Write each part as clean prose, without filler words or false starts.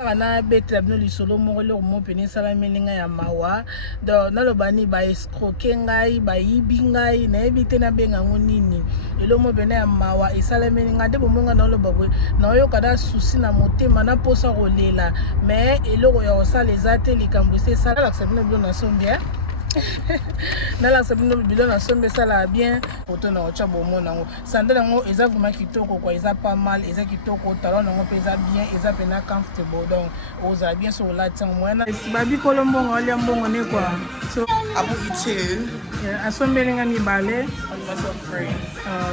Kana betre bino lisolo moko le mo peni sala melinga ya mawa do nalobani ba escroquer ngai ba yibi ngai na ebite na benga ngonini elo mo peni ya mawa esala melinga de bomonga na loba bwe na oyo kada souci na motema na posa kolela mais eloko ya osala ezate likambo se sala la sabino bino na sombia Nala sabino bilo na sombe sala bien photo na ocha bomo nango sandal nango eza vraiment kitoko quoi eza pas mal eza kitoko talon nango pesa bien eza pena comfortable donc oza bien so la tang mwana babi kolombongo ali mbongo ne quoi so I bought you two. yeah asombelinga mibale And myself free.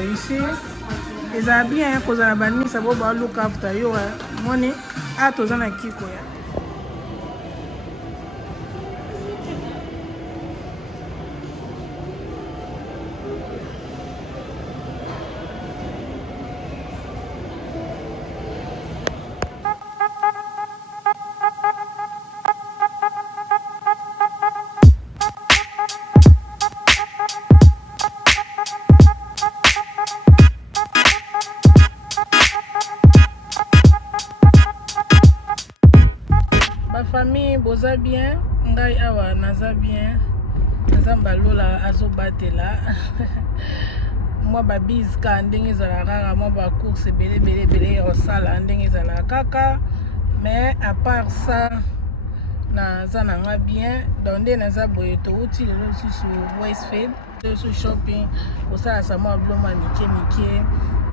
you see eza bien cause na bani sabo ba look after you money atoza na kiko ya famille boza bien ngai awa naza bien naza mbalola azobatela moi babise ka ndenge ezala kaka moi bacourse ebele osala ndenge ezala kaka mais à part ça naza nanga bien donc nde naza boye touti lelo lisusu Westfield tosu shopping kosala sa mwa biloma mike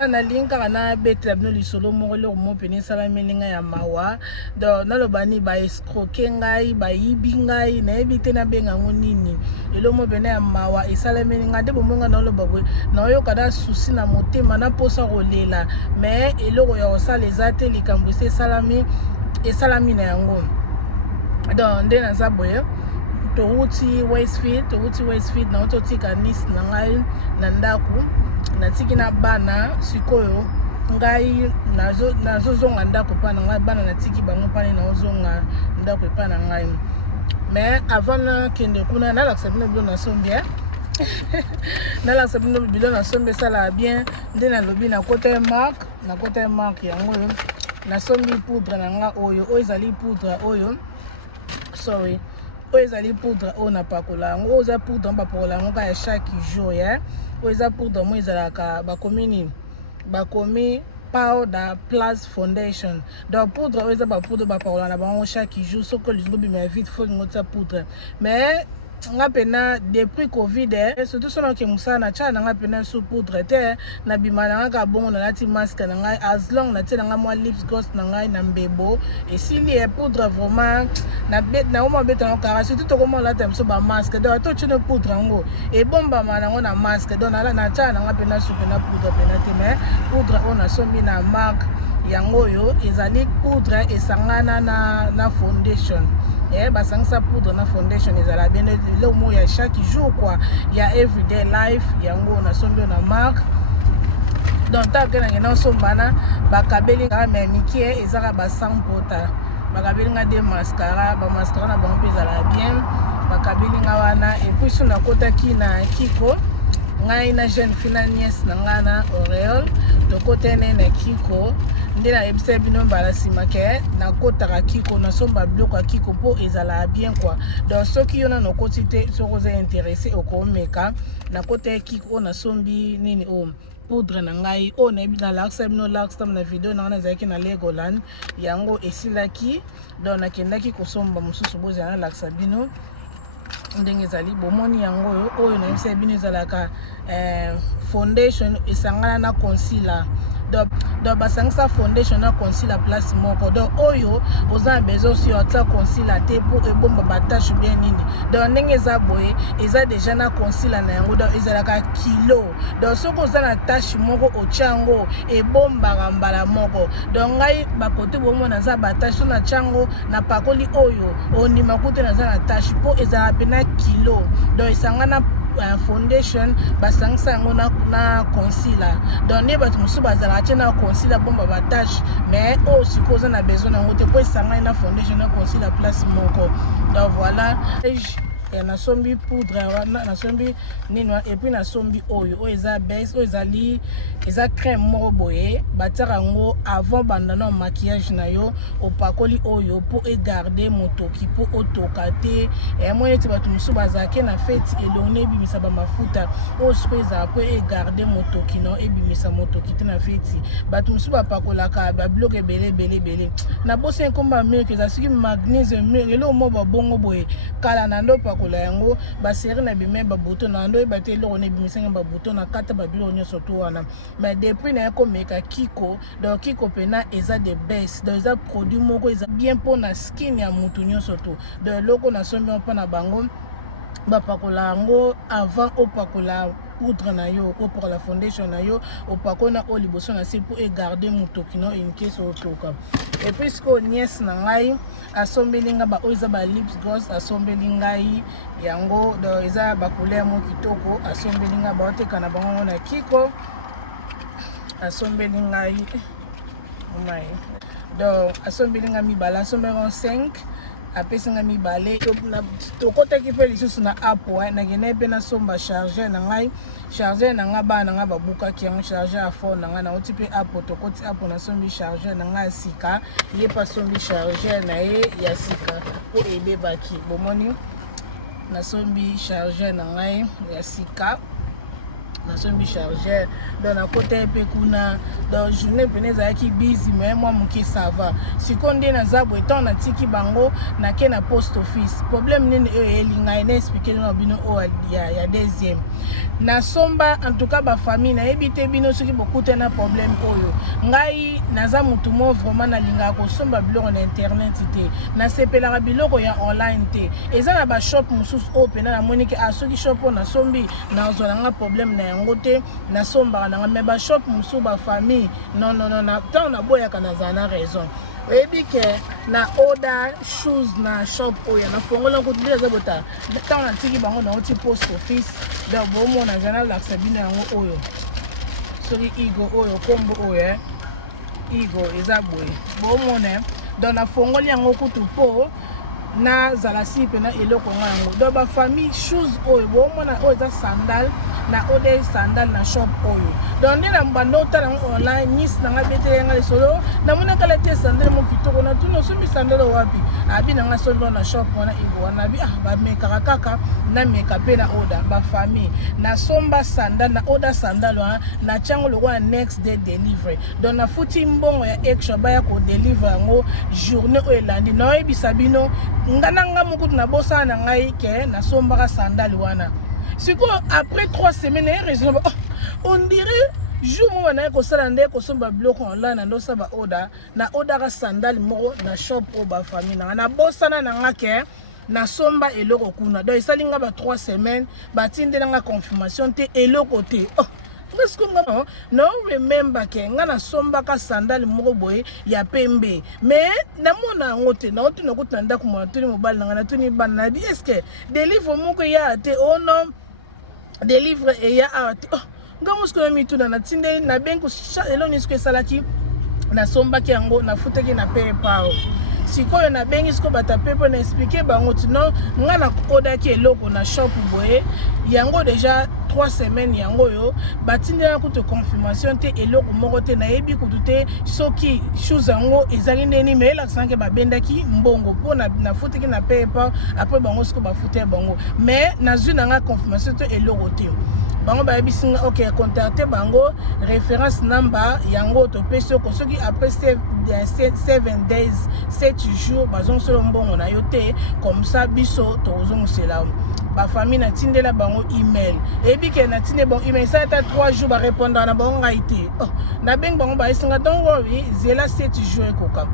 nalingi kaka na betre bino lisolo moko le mo peni sala melinga ya mawa donc nalobani ba escroquer ngai ba yibi ngai na ebite na benga ngonini elo mo peni ya mawa esala melinga de bomonga na loba bwe na oyo kada souci na motema na posa kolela mais eloko ya osala ezate likambo se esalami na yango donc nde naza boye touti Westfield na ototika Nice na ngai na ndako natiki na bana sikoyo ngai nazozonga ndako pa na ngai bana natiki bango pane naozonga ndako pa na ngai mais avant na kende kuna nalakisa bino bilo na sombia nalakisa bino bilo na sombe sala bien nde nalobi na kota mark yango nasombi poudre na nga oyo ezali poudre oyo sorry oyo ezali poudre oyo napakola yango oyo eza poudre bapakola yango kaka chaque jour ya oyo eza poudre mo ezalaka bakomi nini bakomi powder plus foundation donc poudre oyo eza bapoudre bapakola na bango chaque jour soki olingi obima vite fo lingo tia poudre mais nga pena depuis covid surtout sono ke musala na cha nga pena sous poudre te na bima na nga bongo na lati masque na ngai as long na te nga moi lips gloss na ngai na mbebo et s'il y poudre vraiment na bet na oma beta no kara surtout to komo lata mso ba masque donc to chine poudre ngo e bomba mana ngo na masque donc na cha nga pena sous pena poudre pena te mais poudre on a sombi na marque yango yo ezali poudre esangana na foundation basangisa poudre na foundation ezala bien le mo ya chaque jour quoi ya everyday life yango na sombi na marque donc ta ke na sombana bakabeli ka mais mikie ezaka ba sampota bakabeli nga de mascara ba mascara na bango ezala bien bakabeli nga wana et puis suna kota ki na kiko ngai na jeune fina nièce na ngana Auréole to côté ne na kiko ndela ebise bino mbala sima ke na kota kiko na somba bloka kiko po ezala bien quoi donc soki yona no kotite soko za intéressé okomeka na kota kiko na sombi nini o poudre na ngai o na bi na laksa bino laksa na video na na zaki na Legoland yango esilaki donc nakendaki kosomba mususu boza na laksa bino ndenge ezali bomoni yango oyo na yebisa bino ezalaka foundation esangana na concealer donc basangisa foundation na concealer place moko donc oyo oza na besoin si otia concealer te po ebomba batache bien nini donc ndenge eza boye eza déjà na concealer na yango donc ezalaka kilo donc soki oza na tache moko otia yango ebombaka mbala moko donc ngai bakote bomona eza batache so na tiango na pakoli oyo ondima kute naza na tache po ezala pena kilo donc esangana foundation basangisa yango na concealer donc ne bato mosusu bazala atie na concealer bomba batache mais oyo sikoyo oza na besoin nango te po esangani na foundation na concealer place moko donc voilà nasombi poudre nasombi nino et puis nasombi oyo eza base oyo ezali eza crème moko boye batiaka yango avant bandana maquillage na yo opakoli oyo po egarder motoki po otoka te moi neti bato mosusu bazalaki na feti elongi ebimisa bamafuta oyo siko ezala po egarder motoki no ebimisa motoki te na feti bato mosusu bapakolaka babiloko ebele na bosa nkomba milk eza soki magnesium milk eloko mo babongo boye kala na ndo pakola yango baseri na bime babuto na ndo ebate eloko na ebimisanga babuto na kata babiloko nyonso to wana mais depuis na ekomeka kiko donc kiko pena eza de base donc eza produit moko eza bien pour na skin ya mutu nyonso to donc eloko nasombi mpo na bango bapakola yango avant opakola poudre na yo opakola foundation na yo opakona o liboso na se pour egarder motoki no in case otoka et puis ko nièce na ngai asombeli nga ba oyo eza ba lips gloss asombeli ngai yango do eza ba couleur mo kitoko asombeli nga ba oteka na bango na kiko asombeli ngai omai do asombeli nga mibala asombeli 5 apesi nga mibale tokotaki mpe lisusu na apo nakende mpe nasomba charger na ngai charger na nga bana nga babukaki yango charger ya fond na nga nauti mpe apo tokoti apo nasombi charger na nga ya sika ye mpe asombi charger na ye ya sika po ebebaki bomoni nasombi charger na ngai ya sika nasombi charger donc na côté pe kuna donc journée pene ezalaki busy mais moi moki ça va siko nde naza boye tant na tiki bango na ke na post office problème nini oyo elinga na expliquer na bino o ya deuxième na somba en tout cas ba famille na ebite bino soki bokute na problème oyo ngai naza mutu mo vraiment na linga ko somba biloko na internet te na sepelaka biloko ya online te eza na ba shop mususu o pena na monike asoki shop na sombi na ozolanga problème na yango te na somba na mais ba shop mususu ba famille non na tant na boya kana zana raison ebike na order shoes na shop oyo na fongola ko dile za bota tant na tiki bango na oti post office da bomo na jana la sabine yango oyo sori igo oyo kombo oyo igo ezabwe bomo ne donc na fongoli yango kutu po na zalasi pe na eloko ngango do ba famille shoes oyo bomo na oyo za sandal na ode sandal na shop oyo donc ndina mbando tala online nis na ngabete nga lesolo na mona kala te sandal mo kitoko na tuno sumi sandal wapi abi na nga solo na shop wana igo wana bi ba meka kaka na meka pe na order ba famille na somba sandal na order sandal wana na chango lo kwa next day delivery donc na futi mbongo ya extra ba ya ko deliver ngo journée oyo landi na ebisa bino ngananga mukutu na bosa na ngai ke na somba ka sandal wana siko après 3 semaines et raison on dirait jour mo na ko sala nde ko somba block online na ndo saba order na order ka sandal moko na shop o ba famille na bosa na ngake na somba eloko kuna donc isalinga ba 3 semaines ba tindela nga confirmation te eloko te parce que no remember ke nga na somba ka sandal moko boye ya pembe mais na mona ngote na otu na kutu na ndako mo tuni mobile na nga na tuni ban na bi est-ce que délivre moko ya te ono délivre et ya ate nga musko na mitu na tinde na benko elo nisko salaki na somba ki yango na futaki na PayPal sikoyo na bengi siko bata PayPal na expliquer bango tino nga na order ki eloko na shop boye yango déjà 3 semaines yango yo batindela kutu confirmation te eloko moko te na yebi kutu te soki shoes yango ezali neni mais la sanke babendaki mbongo po na futiki na PayPal après bango siko bafute bango mais na zuna nga confirmation te eloko te bango ba bisinga OK contacter bango référence number yango to peso ko soki après 7 days 7 jours bazon solo mbongo na yote comme ça biso to musela ba famille na tindela bango email ebike na tinde bon email ça ta 3 jours ba répondre na bango ngaité na beng bango ba isinga don't worry zela 7 jours ekoka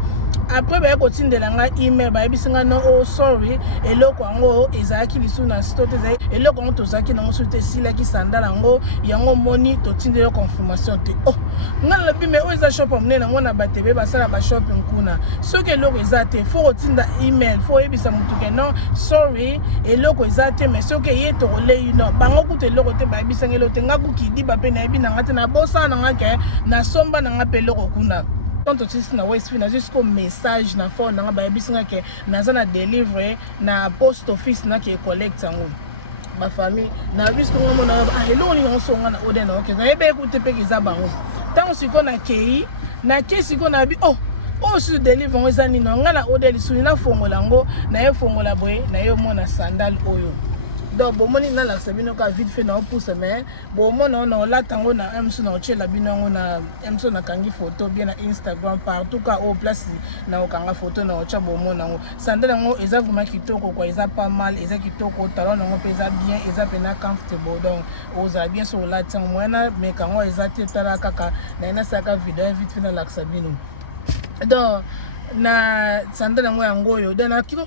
après ba ko tindela nga email ba bisinga no sorry eloko ngo ezaki lisu na stote ezai eloko ngo tozaki na ngosote sila ki sandala ngo yango moni to tindela confirmation te ngala bi me oza shop amne na ngona batebe basala ba shopping kuna soki eloko ezate faut tinda email faut ebisa mutuke non sorry eloko ezate mais soki ye to le ino bango kutu eloko te ba bisangelo te ngaku kidi ba pe na ebi na ngate na bosa na ngake na somba na ngapeloko kuna quand tu na West na jusqu'au message na phone na ba bisinga ke na za na deliver na post office na ke collect ngo ma famille na bisko ngo na hello ni ngo songa na ode na okay na ebe ku tepe ki za bango tant siko na kei na ke siko na bi oh su deliver ngo za ni nga na ode li suni na fongola ngo na ye fongola boy na yo mona sandal oyo. Donc bon moni na la sabino ka vite fait na pousse mais bon mona na la tango na emso na ochela bino na emso na kangi photo bien na Instagram partout ka au place na okanga photo na ocha bon mona ngo sandal ngo eza vraiment kitoko quoi eza pas mal eza kitoko talon ngo pesa bien eza pena comfortable donc oza bien sur la tango mona mais kango eza tetala kaka na ina saka video vite fait na la sabino donc na sandala ngo yango yo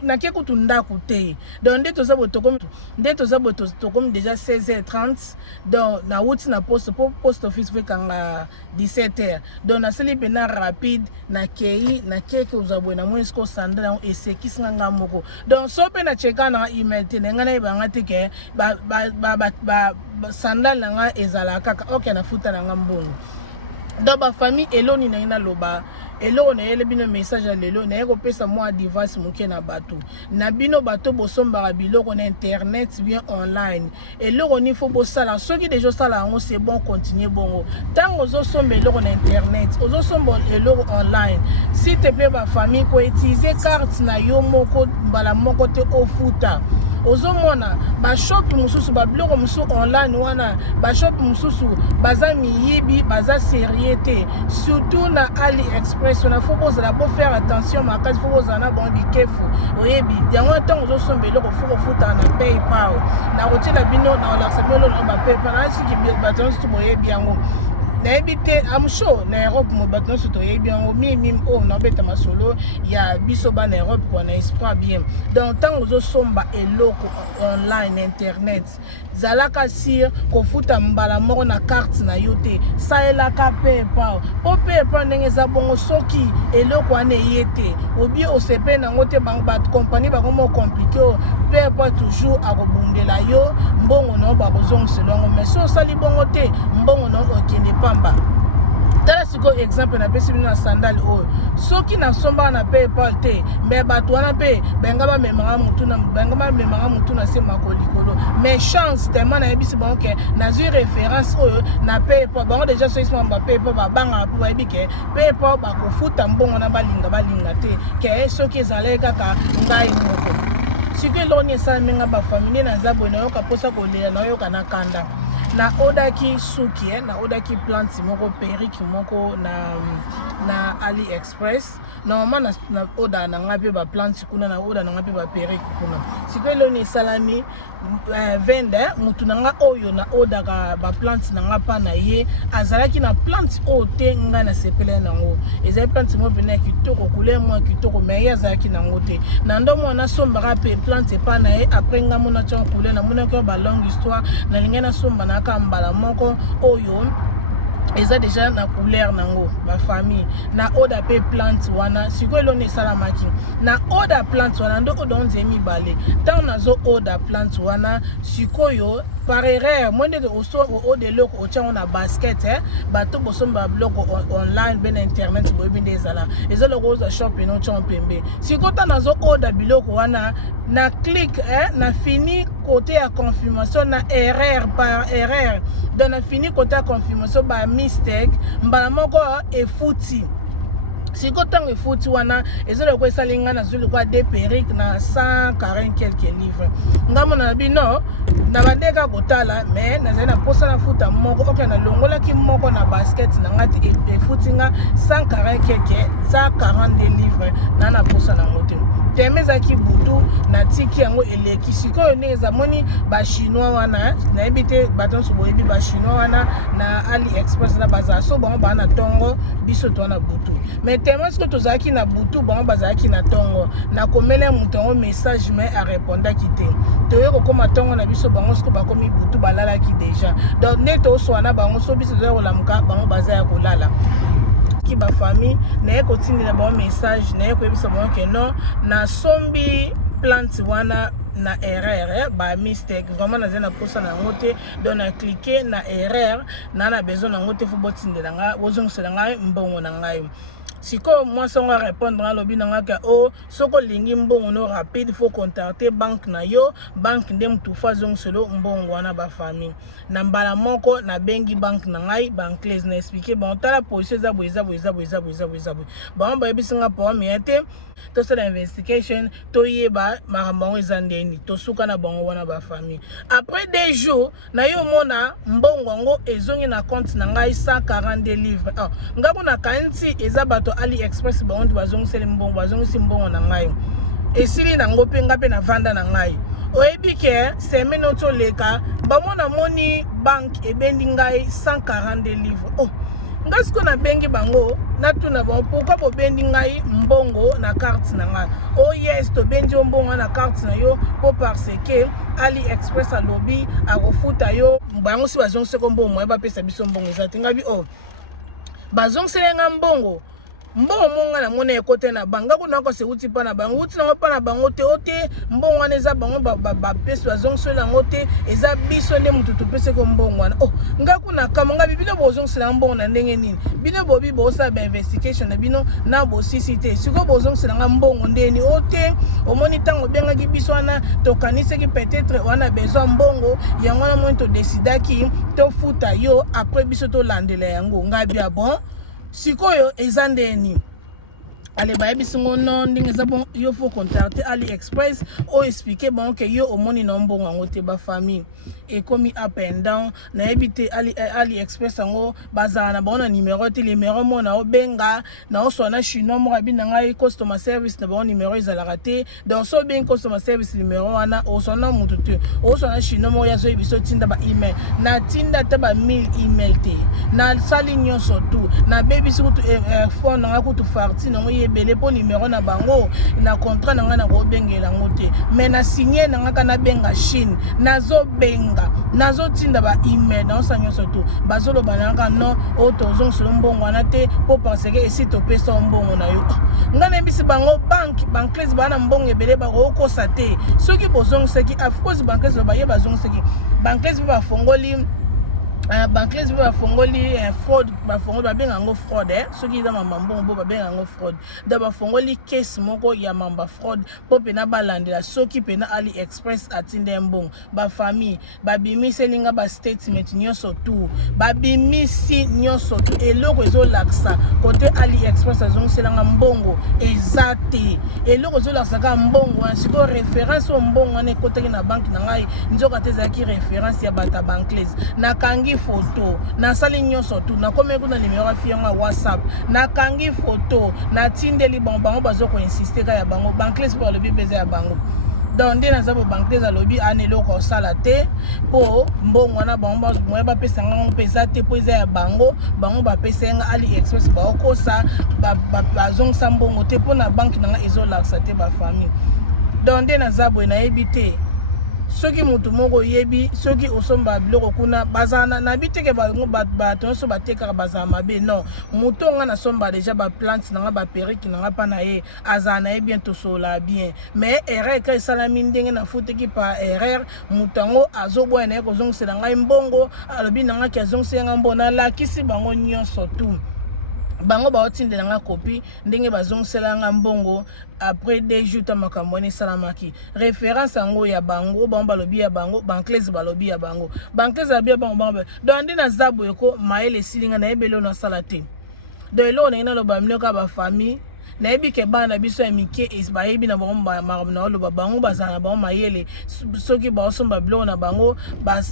na ke kutunda kute donc ndeto za boto tokom déjà 16h30 donc na wuti na post office fe kanga 17h donc na seli pena rapide na kei na keke uzabwe na mwesko sandala ngo esekisa nga moko donc so pe na cheka na email te nga na ibanga te ke ba sandala nga ezala kaka okay na futa na nga mbongo dans ma famille eloni na ina loba elo na yele bino message ya lelo na yeko pesa moi device muke na bato na bino bato bosombaka biloko na internet bien online eloko ni fo bosala soki déjà sala ngo c'est bon continuer bongo tango zo somba eloko na internet ozo somba eloko online s'il te plaît ba famille ko utiliser carte na yo moko mbala moko te ofuta ozomona ba shop mususu ba biloko mususu online wana ba shop mususu baza miyibi baza sérieux surtout na AliExpress on a faut bozala bo faire attention makasi faut bozana bon bikefu oyebi yango ntango ozosomba eloko faut futa na PayPal na kotiela bino na olaksabelo na ba PayPal na siki baton su boyebi yango na ebite am sure na Europe mo baton su to yebi yango mimi na beta masolo ya biso ba na Europe kwa na esprit bien donc ntango ozosomba eloko online internet zalaka sir ko futa mbala moko na carte na yote saelaka PayPal o PayPal ndenge za bongo soki eloko ane yete obi osepe na ngote ba compagnie ba komo compliqué PayPal toujours akobundela yo mbongo no ba kozong selongo mais so sali bongo te mbongo no okende pamba tala siko exemple na pesi bino na sandal oyo soki na somba na PayPal te mais bato wana pe benga ba memanga mutu na se makolikolo mais chance tellement na yebisi bango ke na zui référence oyo na PayPal bango déjà so isma ba PayPal ba banga po ba yebike PayPal ba kofuta mbongo na balinga te ke soki ezaleka kaka ngai moko siko eloni esala menga ba famille na zabo na yoka posa kolela na yoka na kanda na odaki suki na odaki plante moko periki moko na AliExpress normalement na oda na ngape ba plante kuna na oda na ngape ba periki kuna sikelo ni salami vende mutu na nga oyo na oda ka ba plante na ngapa na ye azalaki na plante ote nga na sepele na ngo ezai plante mo bena kitoko couleur mo kitoko mais azalaki na ngote na ndo mo na sombaka pe plante pa na ye après nga mo na ttion couleur na mo na ko ba longue histoire na lingena somba na kambala moko oyo eza déjà na couleur nango ba famille na oda pe plante wana siko elone salamaki na oda plante wana ndo odonze mibale tant nazo oda plante wana sikoyo par erreur mwende de oso o de loko o tchango na basket bato bosomba bloko online ben internet boyebi nde ezala ezalo koza shop no tchango pembe sikota nazo oda biloko wana na click na fini côté à confirmation na erreur par erreur donc na fini côté à confirmation ba mistake mbala moko e futi siko tango e futi wana ezolo ko esalinga na zulu kwa de perrique na 140 quelques livres ngamo na bino na bandeka kotala mais na zena posa na futa moko oka na longola ki moko na basket na ngati e futi nga 140 quelques 142 livres na posa na ngote temeza ki butu na tiki yango eleki sikoyo neza moni ba chinois wana na ebite baton so boyebi ba chinois wana na AliExpress na baza so bango ba na tongo biso to na butu mais tellement ce que tozaki na butu bango bazaki na tongo na komela mutongo message mais a répondre kité toyo ko koma tongo na biso bango sko ba komi butu balala ki déjà donc neto so wana bango so biso zo lamuka bango baza ya kolala ki ba famille na yeko tindi na ba message na yeko ebisa mo ke non na sombi plante wana na erreur ba mistake vraiment na zena posa na ngote donc na cliquer na erreur na besoin na ngote fo botindela nga bozongisa nga mbongo na ngai Siko moi songa répondre à lobi nanga ka o soko lingi mbongo no rapide faut contacter banque na yo banque ndem tufa zong solo mbongo wana ba famille na mbala moko na bengi banque na ngai banklaise na expliquer bon tala position za boiza bon ba bisinga po miete to sala investigation to yeba makambo ezandeni to suka na bango wana ba famille après 2 jours na yo mona mbongo ngo ezongi na compte na ngai 142 livres ngako na kanti eza bato AliExpress bango bazongisi mbongo na ngai esili na ngo pe ngape na vanda na ngai oyebi ke semaine oto leka bamona moni banque ebendi ngai 142 livres ngasko na bengi bango natuna bango pourquoi bobendi ngai mbongo na carte na ngai yes to bendi mbongo na carte na yo po parce que AliExpress alobi akofuta yo bango si bazongisi ko mbongo moye bapesa biso mbongo ezati ngabi bazongisi nga mbongo monga na mona ekote na banga kuna ko se uti pa na bango uti na pa na bango te ote mbongo wana eza bango ba pesa bazongisi la ngote eza biso nde mututu pese ko mbongo wana nga kuna kamanga bibino bozongisi la mbongo na ndenge nini bino bobi bosa ba investigation na bino na bo CCT siko bozongisi la mbongo ndeni ote omoni tango benga ki biso wana to kanise ki peut-être wana besoin mbongo yango na mo to décidaki to futa yo après biso to landela yango ngabi bon sikoyo ezandeni ale ba bisingo non ndingeza bon yo faut contacter AliExpress o expliquer bon que yo omoni na mbongo ngote ba famille et comme up and down na ebite AliExpress ngo bazana bona numéro te numéro mona obenga na osona chino mo abina ngai customer service na bon numéro ezala raté donc so ben customer service numéro wana osona mutu te osona chino mo ya so biso tinda ba email na tinda ta ba 1000 email te na sali nyonso tu na baby su phone nga kutu farti no ebele po numéro na bango na contrat na nga na ko bengela ngote mais na signer na nga na benga Chine nazo benga nazo tinda ba email na osanyo soto bazolo bananga non o tozong solo mbongo na te po parce que esi to pesa mbongo na yo nga na bisi bango banklaise bana mbongo ebele ba ko sate soki bozong seki of course banklaise ba ye bazong seki banklaise ba fongoli banklaise ba fongoli fraud ba fongoli ba benga ngo fraud soki za mambongo bo ba benga ngo fraud da ba fongoli case moko ya mamba fraud po pena balandela soki pena AliExpress atinde mbongo ba famille ba bimisi linga ba statement nyonso tu ba bimisi nyonso tu eloko ezo laksa côté AliExpress azongiselanga mbongo ezate eloko ezo laksa ka mbongo siko référence o mbongo ne côté na banque na ngai nzoka tezaki référence ya bata banklaise na kangi photo na sali nyonso tu na komé kuna numéro afiyanga WhatsApp na kangi photo na tindeli bango bazoko insister ka ya bango banklaise pour le bébé ya bango donc ndena zabo banklaise alobi aneloko sala te po mbongo wana bango moye bapesa nga pesa te po eza ya bango bapesa nga AliExpress baokosa bazongisa mbongo te po na banque na nga ezolakisa te ba famille donc ndena zabo na yebi te soki mutu moko yebi soki osomba biloko kuna bazana na biteke bato so bateka bazana mabe non mutu nga na somba déjà ba plante na nga ba perruque na nga pa na ye azana ye bien to sola bien mais erreur ka salami ndenge na futeki pa erreur mutu ngo azobwa na ko zongisa nga mbongo alobi na nga ki azongisa nga mbona la kisi bango nyonso tu bango ba otindela nga copie ndenge bazongisela nga mbongo après 2 jours ta makambo ni salamaki référence ngo ya bango balobi ya bango banklaise balobi ya bango banklaise abia bango donc ndina zabo yoko maele silinga na ebelo na salate donc elo na lo ba mloka ba famille na yebi ke bana biso ya mike ba yebi na bango na lo bango bazana bango mayele soki ba osomba bilo na bango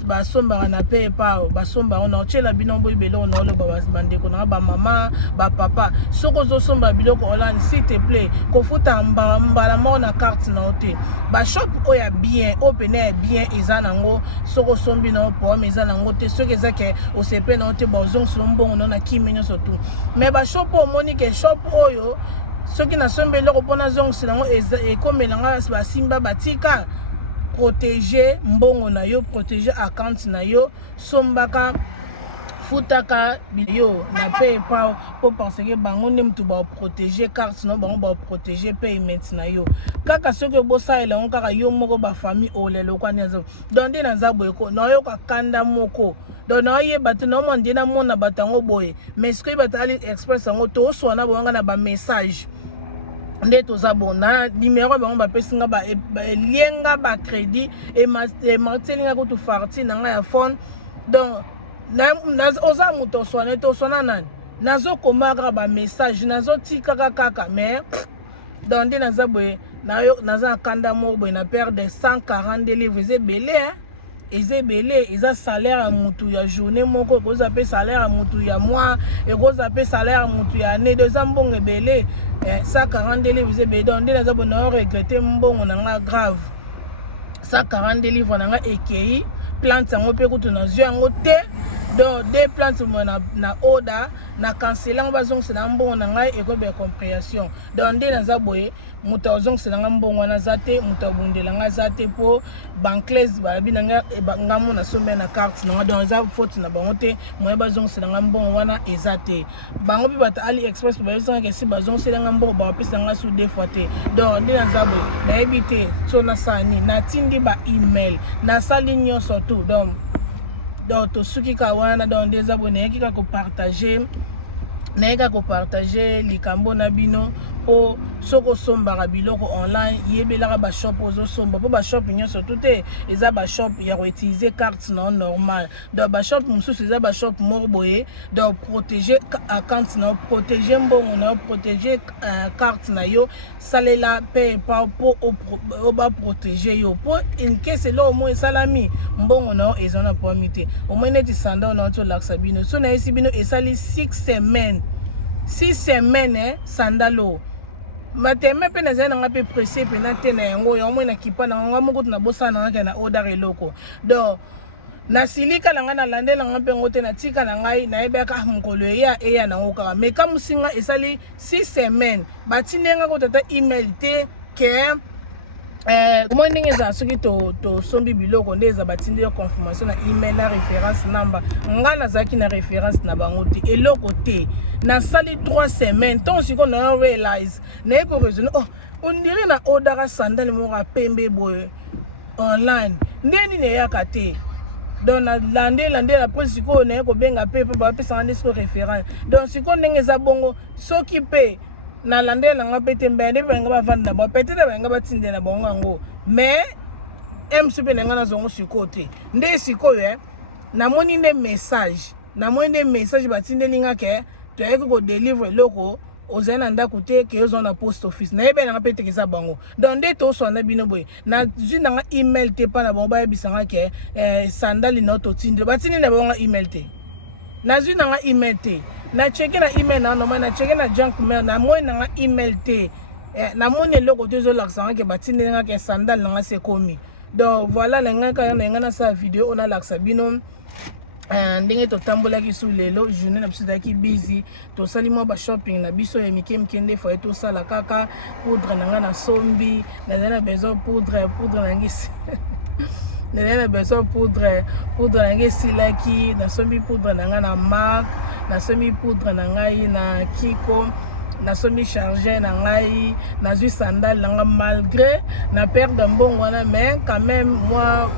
basomba na pe pa basomba na ochela bino boy belo na lo bandeko na ba mama ba papa soko zo somba bilo ko Hollande s'il te plaît ko futa mbala mo na carte na ote ba shop o ya bien open air bien ezana ngo soko sombi na po ezana ngo te soki ezake o sepe na ote ba zong slombongo na kimenyo surtout mais ba shop o monique shop oyo soki na sombe loko pona zong silango ekomelanga basimba batika protéger mbongo na yo protéger account na yo sombaka futaka yo na PayPal pour parce que bango nem tu ba protéger carte non bango ba protéger payment na yo kaka soki bosa ela on kaka yo moko ba famille olelo kwa nyazo donde na zabwe ko na yo ka kanda moko donc na ye bato na mo ndina mona batango boye mais ce que batali express ngo to so na bonga na ba message nde toza bona numéro bango bapesinga ba lienga ba crédit et martelinga ko to farti na nga ya phone donc oza moto soane to sona nani nazo komaka ba message nazo tikaka kaka mais donc nde naza boye naza kanda moko boye na perdre 140 livres ebele ezebele eza salaire ya mutu ya journée moko ekoza pe salaire ya mutu ya mois ekoza pe salaire ya mutu ya année eza mbongo ebele 140 livres ezebele donc nde naza boye na regrette mbongo na nga grave 140 livres na nga ekei plante yango pe kutu na zwi yango te donc des plantes na order na cancelant bazongisa mbongo na ngai ekobe compréhension donc nde naza boye mutu azongisa nga mbongo na zate mutu abundela nga zate po banklaise balabi na nga mona sombe na carte na nga donc za faute na bango te moye bazongisa nga mbongo wana eza te bango pe bata Ali Express pe bazongisa ke si bazongisa nga mbongo bapesa nga sous deux fois te donc nde naza boye nayebi te so na sani natindi ba email na sali nyonso tout donc to suki ka wana donc des abonnés qui ka ko partager likambo na bino po soko somba biloko online yebelaka ba shop ozo somba po ba shop nyonso tout eza ba shop ya ko utiliser carte non normal donc ba shop mususu eza ba shop morboye donc protéger account na protéger mbongo na protéger carte na yo salela paye pa po o ba protéger yo po in case lo mo salami mbongo na ezona pomité au moins neti sanda na to laksa bino so na esi bino esali 6 semaines sandalo mateme pe na zana ngape pressé pe na tena yango ya mo na kipa na nga moko na bosana na na order eloko donc na silika langa na landela ngape ngote na tika na ngai na ebeka mukolo eya na ngoka mais comme singa esali 6 semaines batinenga ko tata email te ke comment ndenge za soki to sombi biloko ndeza batindi yo confirmation na email na référence number nga nazaki na référence na bango te eloko te na sali 3 semaines tant siko na realize na ko raisonner on dirait na order sandal mo ra pembe boy online ndeni ne yakate donc na lande après siko na ko benga pepe ba pesa ngande siko référence donc siko ndenge za bongo soki pe na landela nga pete mbende benga bavanda ba pete benga batinde na bongo ngo mais msupe nga na zongo sikote nde sikoyo na moni ne message batinde linga ke to yeko ko deliver loko ozana ndako te ke ozo na post office na yebe nga pete ke za bango donc nde to so na bino boy na zina nga email te pa na bongo ba yebisanga ke sandali na to tinde batinde na bongo email te na zina nga email te na checker na email na normal na checker na junk mail na moi na email te na moni eloko te zo laksa ke batinde nga ke sandal na se komi donc voilà la nga ka na nga na sa vidéo on a laksa bino ndenge to tambola ki sous lelo journée na biso ki busy to sali mo ba shopping na biso ya mikende fa to sala kaka poudre na nga na sombi na besoin poudre na ngisi na besoin poudre na ngisi laki na sombi poudre na nga na Marc na sombi poudre na ngai na Kiko na sombi chargé na ngai na zu sandal na nga malgré na perdre mbongo wana mais quand même moi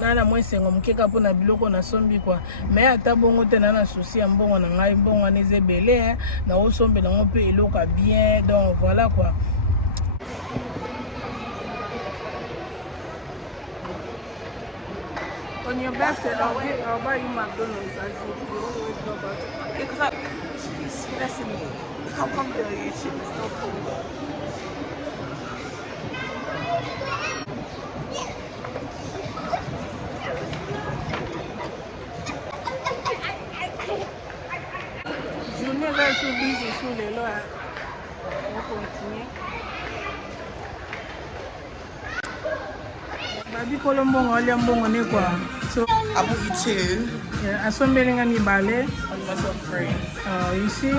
nana moi sengo mukeka po na biloko na sombi quoi mais ata bongo te na souci ya mbongo na ngai mbongo wana ezebele na osombe na ngo pe eloko bien donc voilà quoi. On your birthday, I'll buy you McDonald's as you always go about. Because she's stressing me. How come your YouTube is not cool? Journée va être busy sur les lois. On va continuer. Babi Colombo, on est quoi? So I want you to. Yeah, asombelinga mibale. On myself free. You see,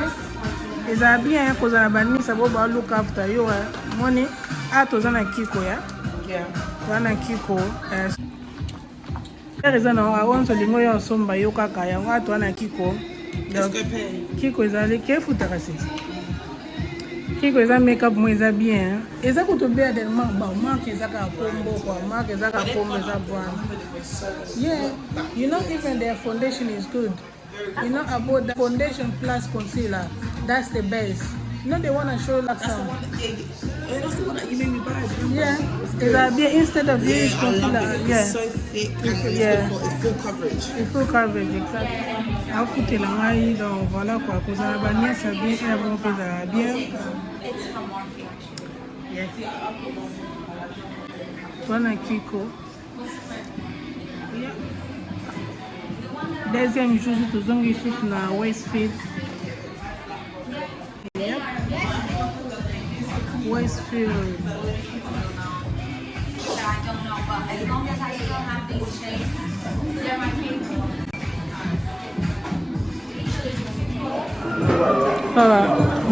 it's a bien because I bani sabo ba look after you. Money, ato zana Kiko ya. Yeah. Zana Kiko. eza na awonso lingo yo osomba yo kaka yango atwa na kiko donc kiko ezali kefutaka siti kiko eza make-up mo eza bien eza kutobea tellement ba marque eza ka kombo kwa marque eza ka kombo eza bwana yeah you know even their foundation is good you know about the foundation plus concealer that's the best you know they want to show like some that's the one that you made me buy. Yeah, it's bien instead of using concealer. Yeah, it's so thick and it's full coverage. It's full coverage, exactly. I'll put it on donc voilà quoi. Cause on a bien ça bien, et bon que ça bien. Yes. Voilà Kiko. Yeah. Deuxième jour, tout ça, ils sont na Westfield. Yeah. Westfield. I don't know, but as long as I still have these shades, they're my favorite.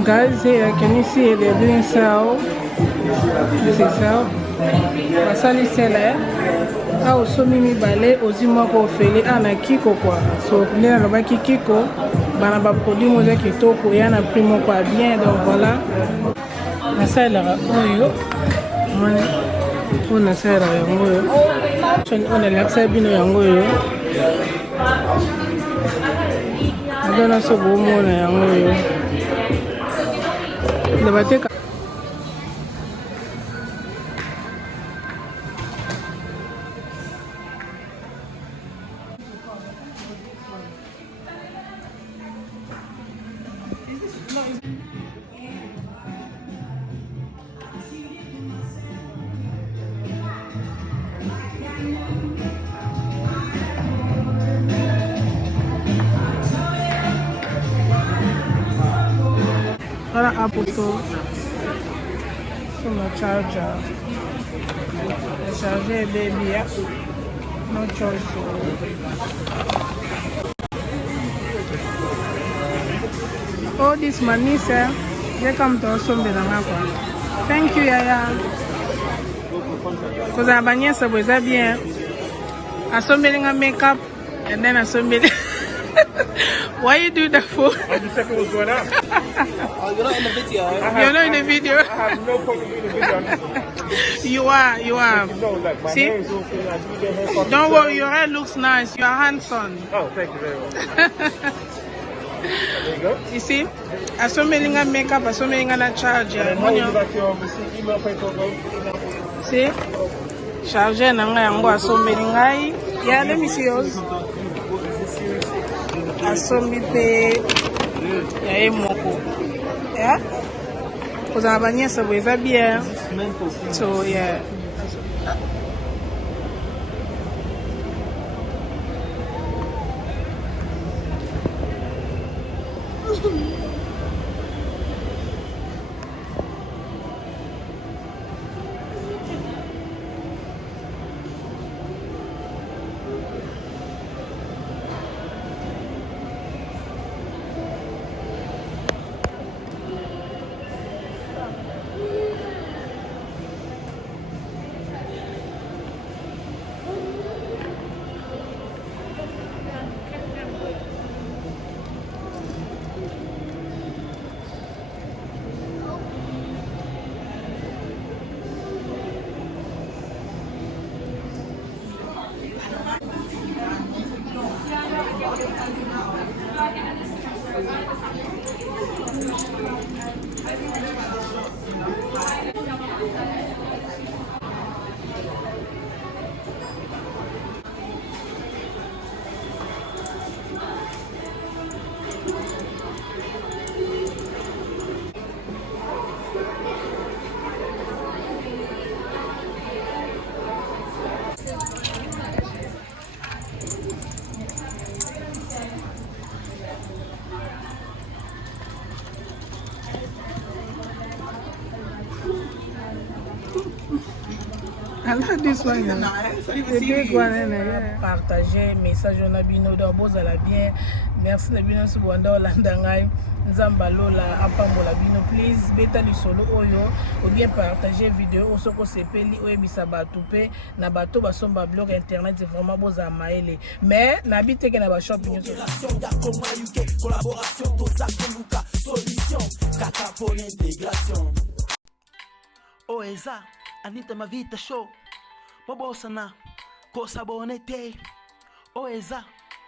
Guys, here can you see they're doing sale? This is sale. Basali sale. Ah, so mimi balé ozima ko fele ana kiko kwa. So lena na baki kiko bana ba produit mo za kitoko yana primo kwa bien donc voilà. Nasala oyo. On a serra yango yo. On a laksa bino yango yo. Adona so bomo na yango yo. Le bateka. Para apoto sur le charger. Le charger baby, yeah. No choice. Oh, this manisa, they come to us from the Namaqua. Thank you, Yaya. Because I'm Banyasa was that bien. I saw me makeup and then I saw me. Why you do that for? I'm just checking what's going on. Oh, you're not in the video. You're not in the video. I have no problem in the video. You are. No, like my See? hair is okay. I do get hair. Don't worry, your hair looks nice. You are handsome. Oh, thank you very much. There you go. You see? I saw me makeup, I saw me charger. And how would you like your receipt, email, paper, go? See? Charger nanga yango asombi ngai. Yeah, let me see yours. Asombi pe ya moko. Yeah? Because I'm Banyasa boy va bien. So yeah. I like this one. Nice. I even The see big these. one, yeah. Partager message on abino do bozala bien. Merci na bino so bonda olanda ngai. Nzamba lola apambola bino please beta lisolo oyo ou bien partager vidéo osoko sepeli oyebisa bato pe na bato basomba blog internet c'est vraiment boza maele mais na biteke na ba shop nyonso collaboration tozakeluka solution kaka pour l'intégration. Oh eza Anita Mavita show bobosana kosabone te. Oh eza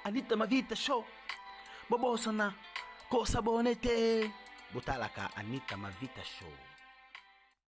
Anita Mavita show bobosana kosabone te. Botalaka Anita Mavita show.